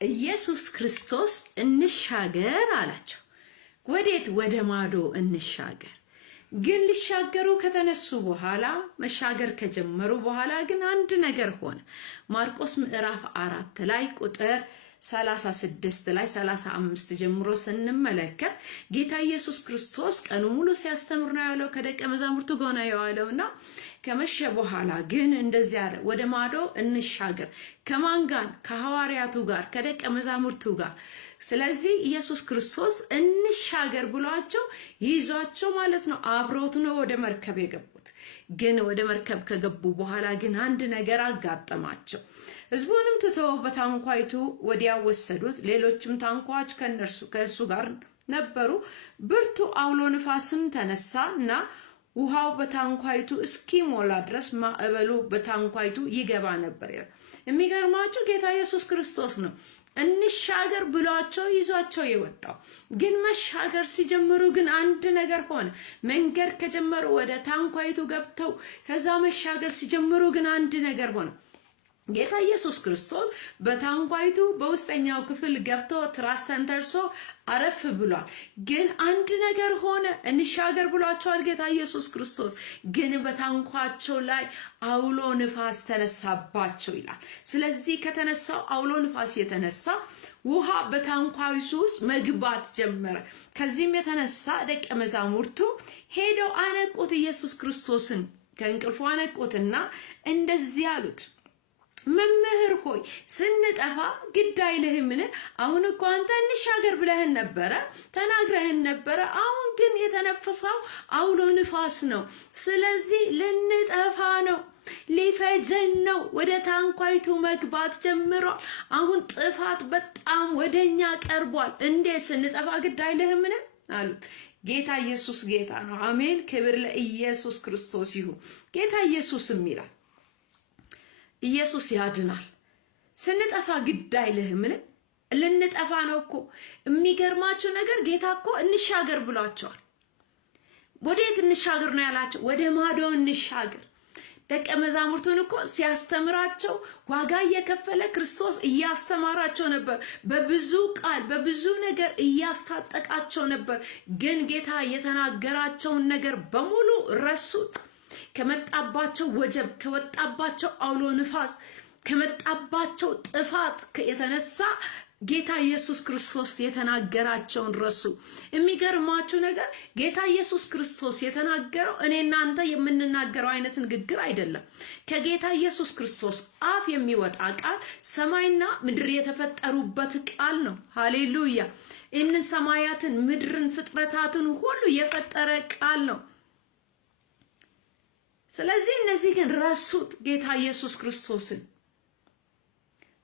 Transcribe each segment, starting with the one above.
ኢየሱስ ክርስቶስ እንሻገር አላቸው። ወዴት? ወደ ማዶ እንሻገር። ግን ሊሻገሩ ከተነሱ በኋላ መሻገር ከጀመሩ በኋላ ግን አንድ ነገር ሆነ። ማርቆስ ምዕራፍ 4 ላይ ቁጥር 36 ላይ 35 ጀምሮ ስንመለከት ጌታ ኢየሱስ ክርስቶስ ቀኑ ሙሉ ሲያስተምር ነው ያለው ከደቀ መዛሙርቱ ጋር ነው ያለውና ከመሸ በኋላ ግን እንደዚህ አለ፣ ወደ ማዶ እንሻገር። ከማን ጋር? ከሐዋርያቱ ጋር፣ ከደቀ መዛሙርቱ ጋር። ስለዚህ ኢየሱስ ክርስቶስ እንሻገር ብሏቸው ይዟቸው ማለት ነው አብሮት ነው ወደ መርከብ የገቡት። ግን ወደ መርከብ ከገቡ በኋላ ግን አንድ ነገር አጋጠማቸው። ህዝቡንም ትተው በታንኳይቱ ወዲያ ወሰዱት። ሌሎችም ታንኳዎች ከእሱ ጋር ነበሩ። ብርቱ አውሎ ንፋስም ተነሳና ውሃው በታንኳይቱ እስኪሞላ ድረስ ማዕበሉ በታንኳይቱ ይገባ ነበር። የሚገርማችሁ ጌታ ኢየሱስ ክርስቶስ ነው እንሻገር ብሏቸው ይዟቸው የወጣው። ግን መሻገር ሲጀምሩ ግን አንድ ነገር ሆነ። መንገድ ከጀመሩ ወደ ታንኳይቱ ገብተው ከዛ መሻገር ሲጀምሩ ግን አንድ ነገር ሆነ። ጌታ ኢየሱስ ክርስቶስ በታንኳይቱ በውስጠኛው ክፍል ገብቶ ትራስ ተንተርሶ አረፍ ብሏል። ግን አንድ ነገር ሆነ። እንሻገር ብሏቸዋል ጌታ ኢየሱስ ክርስቶስ። ግን በታንኳቸው ላይ አውሎ ንፋስ ተነሳባቸው ይላል። ስለዚህ ከተነሳው አውሎ ንፋስ የተነሳ ውሃ በታንኳይቱ ውስጥ መግባት ጀመረ። ከዚህም የተነሳ ደቀ መዛሙርቱ ሄደው አነቁት፣ ኢየሱስ ክርስቶስን ከእንቅልፉ አነቁትና እንደዚህ አሉት፣ መምህር ሆይ ስንጠፋ ግድ አይልህምን? አሁን እኮ አንተ እንሻገር ብለህን ነበረ፣ ተናግረህን ነበረ። አሁን ግን የተነፈሰው አውሎ ንፋስ ነው። ስለዚህ ልንጠፋ ነው፣ ሊፈጀን ነው። ወደ ታንኳይቱ መግባት ጀምሯል። አሁን ጥፋት በጣም ወደኛ ቀርቧል። እንዴት ስንጠፋ ግድ አይልህምን አሉት። ጌታ ኢየሱስ ጌታ ነው። አሜን። ክብር ለኢየሱስ ክርስቶስ ይሁን። ጌታ ኢየሱስም ይላል ኢየሱስ ያድናል። ስንጠፋ ግድ አይልህምን? ልንጠፋ ነው እኮ። የሚገርማችሁ ነገር ጌታ እኮ እንሻገር ብሏቸዋል። ወዴት እንሻገር ነው ያላቸው? ወደ ማዶ እንሻገር። ደቀ መዛሙርቱን እኮ ሲያስተምራቸው ዋጋ እየከፈለ ክርስቶስ እያስተማራቸው ነበር። በብዙ ቃል በብዙ ነገር እያስታጠቃቸው ነበር። ግን ጌታ የተናገራቸውን ነገር በሙሉ ረሱት። ከመጣባቸው ወጀብ፣ ከወጣባቸው አውሎ ንፋስ፣ ከመጣባቸው ጥፋት የተነሳ ጌታ ኢየሱስ ክርስቶስ የተናገራቸውን ረሱ። የሚገርማችሁ ነገር ጌታ ኢየሱስ ክርስቶስ የተናገረው እኔ እናንተ የምንናገረው አይነት ንግግር አይደለም። ከጌታ ኢየሱስ ክርስቶስ አፍ የሚወጣ ቃል ሰማይና ምድር የተፈጠሩበት ቃል ነው። ሃሌሉያ! እነን ሰማያትን፣ ምድርን፣ ፍጥረታትን ሁሉ የፈጠረ ቃል ነው። ስለዚህ እነዚህ ግን ረሱት ጌታ ኢየሱስ ክርስቶስን።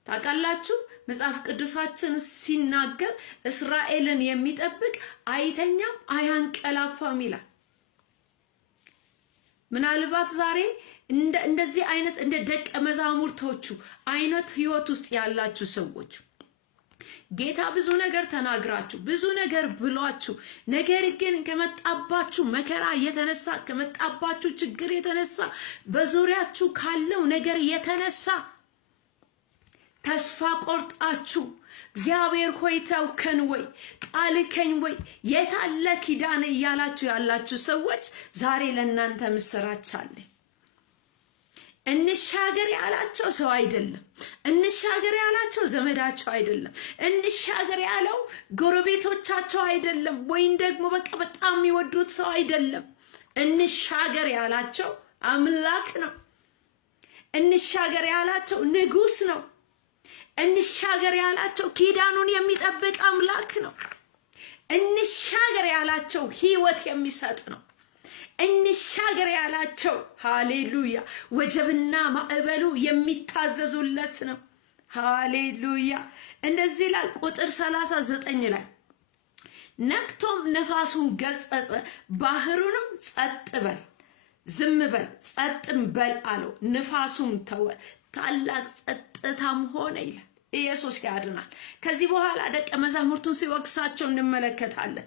ታውቃላችሁ መጽሐፍ ቅዱሳችን ሲናገር እስራኤልን የሚጠብቅ አይተኛም አያንቀላፋም ይላል። ምናልባት ዛሬ እንደዚህ አይነት እንደ ደቀ መዛሙርቶቹ አይነት ህይወት ውስጥ ያላችሁ ሰዎች ጌታ ብዙ ነገር ተናግራችሁ ብዙ ነገር ብሏችሁ ነገር ግን ከመጣባችሁ መከራ የተነሳ ከመጣባችሁ ችግር የተነሳ በዙሪያችሁ ካለው ነገር የተነሳ ተስፋ ቆርጣችሁ እግዚአብሔር ሆይ ተውከን ወይ ጣልከኝ ወይ የታለ ኪዳን እያላችሁ ያላችሁ ሰዎች ዛሬ ለእናንተ ምስራች አለ። እንሻገር ያላቸው ሰው አይደለም። እንሻገር ያላቸው ዘመዳቸው አይደለም። እንሻገር ያለው ጎረቤቶቻቸው አይደለም፣ ወይም ደግሞ በጣም የሚወዱት ሰው አይደለም። እንሻገር ያላቸው አምላክ ነው። እንሻገር ያላቸው ንጉስ ነው። እንሻገር ያላቸው ኪዳኑን የሚጠብቅ አምላክ ነው። እንሻገር ያላቸው ህይወት የሚሰጥ ነው። እንሻገር ያላቸው ሃሌሉያ ወጀብና ማዕበሉ የሚታዘዙለት ነው። ሃሌሉያ! እንደዚህ ይላል ቁጥር 39 ላይ ነክቶም ነፋሱን ገሰጸ፣ ባህሩንም ጸጥ በል ዝም በል ጸጥም በል አለው። ነፋሱም ተወ፣ ታላቅ ጸጥታም ሆነ ይላል። ኢየሱስ ያድናል። ከዚህ በኋላ ደቀ መዛሙርቱን ሲወቅሳቸው እንመለከታለን።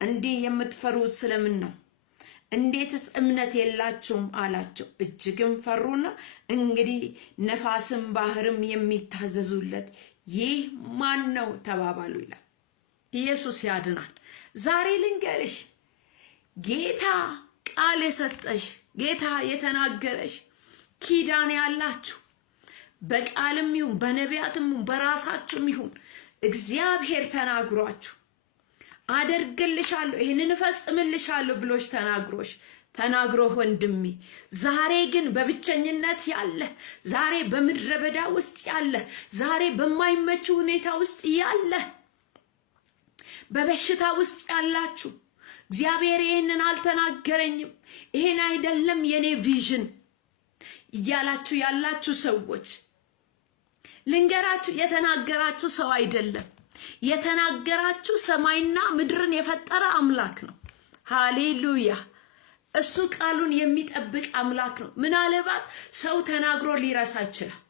እንዲህ የምትፈሩት ስለምን ነው? እንዴትስ እምነት የላችሁም አላቸው። እጅግም ፈሩና እንግዲህ ነፋስም ባህርም የሚታዘዙለት ይህ ማን ነው ተባባሉ ይላል። ኢየሱስ ያድናል። ዛሬ ልንገርሽ፣ ጌታ ቃል የሰጠሽ፣ ጌታ የተናገረሽ ኪዳን ያላችሁ በቃልም ይሁን በነቢያትም ይሁን በራሳችሁም ይሁን እግዚአብሔር ተናግሯችሁ አደርግልሻለሁ ይሄንን እፈጽምልሻለሁ ብሎሽ ተናግሮህ ወንድሜ፣ ዛሬ ግን በብቸኝነት ያለ፣ ዛሬ በምድረ በዳ ውስጥ ያለ፣ ዛሬ በማይመች ሁኔታ ውስጥ ያለ፣ በበሽታ ውስጥ ያላችሁ እግዚአብሔር ይሄንን አልተናገረኝም፣ ይሄን አይደለም የኔ ቪዥን እያላችሁ ያላችሁ ሰዎች ልንገራችሁ፣ የተናገራችሁ ሰው አይደለም፣ የተናገራችሁ ሰማይና ምድርን የፈጠረ አምላክ ነው። ሃሌሉያ! እሱ ቃሉን የሚጠብቅ አምላክ ነው። ምናልባት ሰው ተናግሮ ሊረሳ ይችላል።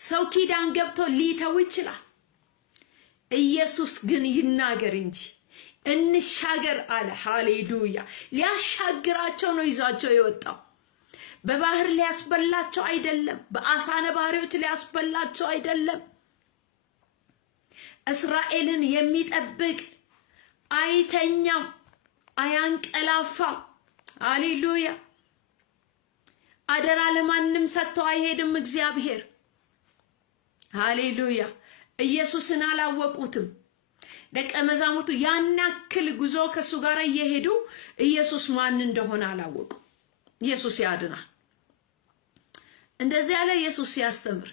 ሰው ኪዳን ገብቶ ሊተው ይችላል። ኢየሱስ ግን ይናገር እንጂ እንሻገር አለ። ሃሌሉያ! ሊያሻግራቸው ነው ይዟቸው የወጣው። በባህር ሊያስበላቸው አይደለም፣ በአሳ ነባሪዎች ሊያስበላቸው አይደለም። እስራኤልን የሚጠብቅ አይተኛም፣ አያንቀላፋም። ሃሌሉያ! አደራ ለማንም ሰጥተው አይሄድም እግዚአብሔር። ሃሌሉያ! ኢየሱስን አላወቁትም። ደቀ መዛሙርቱ ያን ያክል ጉዞ ከሱ ጋር እየሄዱ ኢየሱስ ማን እንደሆነ አላወቁ። ኢየሱስ ያድናል። እንደዚህ ያለ ኢየሱስ ሲያስተምር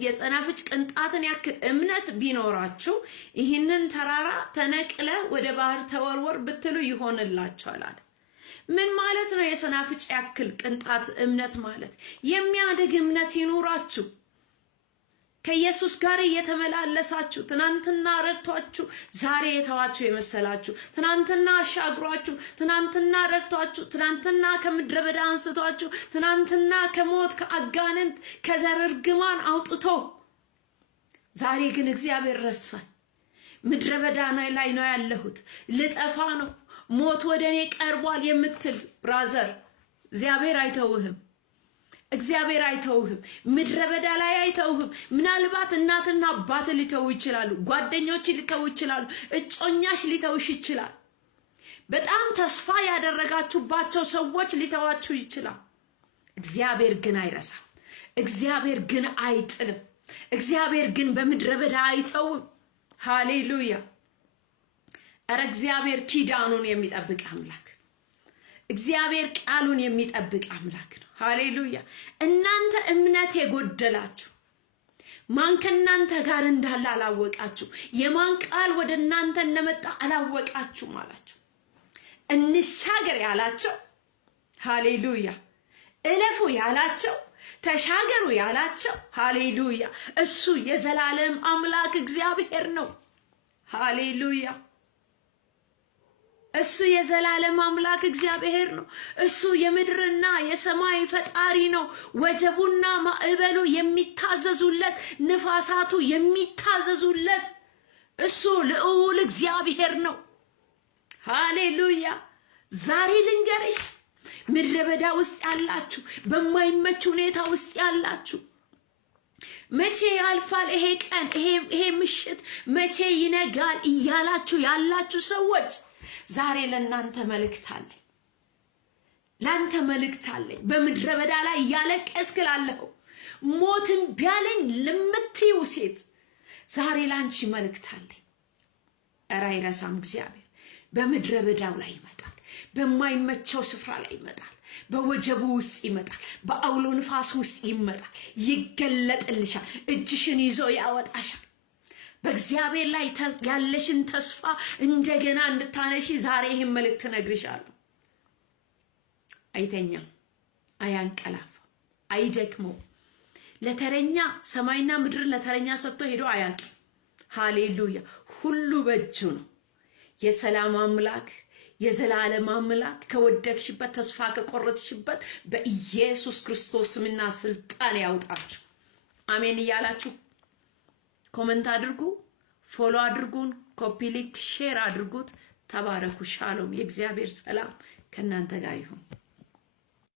የሰናፍጭ ቅንጣትን ያክል እምነት ቢኖራችሁ ይህንን ተራራ ተነቅለ ወደ ባህር ተወርወር ብትሉ ይሆንላችኋል አለ። ምን ማለት ነው? የሰናፍጭ ያክል ቅንጣት እምነት ማለት የሚያድግ እምነት ይኑራችሁ። ከኢየሱስ ጋር እየተመላለሳችሁ ትናንትና ረድቷችሁ ዛሬ የተዋችሁ የመሰላችሁ፣ ትናንትና አሻግሯችሁ፣ ትናንትና ረድቷችሁ፣ ትናንትና ከምድረ በዳ አንስቷችሁ፣ ትናንትና ከሞት ከአጋንንት ከዘር እርግማን አውጥቶ ዛሬ ግን እግዚአብሔር ረሳኝ፣ ምድረ በዳ ላይ ነው ያለሁት፣ ልጠፋ ነው፣ ሞት ወደ እኔ ቀርቧል የምትል ብራዘር፣ እግዚአብሔር አይተውህም። እግዚአብሔር አይተውህም። ምድረ በዳ ላይ አይተውህም። ምናልባት እናትና አባት ሊተው ይችላሉ፣ ጓደኞች ሊተው ይችላሉ፣ እጮኛሽ ሊተውሽ ይችላል። በጣም ተስፋ ያደረጋችሁባቸው ሰዎች ሊተዋችሁ ይችላል። እግዚአብሔር ግን አይረሳም። እግዚአብሔር ግን አይጥልም። እግዚአብሔር ግን በምድረ በዳ አይተውም። ሃሌሉያ! ኧረ እግዚአብሔር ኪዳኑን የሚጠብቅ አምላክ፣ እግዚአብሔር ቃሉን የሚጠብቅ አምላክ ነው። ሃሌሉያ! እናንተ እምነት የጎደላችሁ ማን ከእናንተ ጋር እንዳለ አላወቃችሁ፣ የማን ቃል ወደ እናንተ እንደመጣ አላወቃችሁ አላቸው። እንሻገር ያላቸው፣ ሃሌሉያ፣ እለፉ ያላቸው፣ ተሻገሩ ያላቸው፣ ሃሌሉያ፣ እሱ የዘላለም አምላክ እግዚአብሔር ነው። ሃሌሉያ! እሱ የዘላለም አምላክ እግዚአብሔር ነው። እሱ የምድርና የሰማይ ፈጣሪ ነው። ወጀቡና ማዕበሉ የሚታዘዙለት፣ ንፋሳቱ የሚታዘዙለት እሱ ልዑል እግዚአብሔር ነው። ሃሌሉያ! ዛሬ ልንገርሽ፣ ምድረ በዳ ውስጥ ያላችሁ፣ በማይመች ሁኔታ ውስጥ ያላችሁ፣ መቼ ያልፋል ይሄ ቀን፣ ይሄ ምሽት መቼ ይነጋል እያላችሁ ያላችሁ ሰዎች ዛሬ ለእናንተ መልእክት አለኝ። ላንተ መልእክት አለኝ። በምድረ በዳ ላይ እያለቀስክ ላለኸው፣ ሞትን ቢያለኝ ለምትይው ሴት ዛሬ ላንቺ መልእክት አለኝ። ኧረ አይረሳም እግዚአብሔር። በምድረ በዳው ላይ ይመጣል። በማይመቸው ስፍራ ላይ ይመጣል። በወጀቡ ውስጥ ይመጣል። በአውሎ ንፋስ ውስጥ ይመጣል። ይገለጥልሻል። እጅሽን ይዞ ያወጣሻል። በእግዚአብሔር ላይ ያለሽን ተስፋ እንደገና እንድታነሺ ዛሬ ይህን መልእክት ነግርሻለሁ። አይተኛም፣ አያንቀላፋም፣ አይደክመውም። ለተረኛ ሰማይና ምድር ለተረኛ ሰጥቶ ሄዶ አያውቅም። ሃሌሉያ! ሁሉ በእጁ ነው። የሰላም አምላክ፣ የዘላለም አምላክ ከወደቅሽበት ተስፋ ከቆረጥሽበት በኢየሱስ ክርስቶስ ስምና ስልጣን ያውጣችሁ። አሜን እያላችሁ ኮሜንት አድርጉ፣ ፎሎ አድርጉን፣ ኮፒ ሊንክ ሼር አድርጉት። ተባረኩ። ሻሎም። የእግዚአብሔር ሰላም ከእናንተ ጋር ይሁን።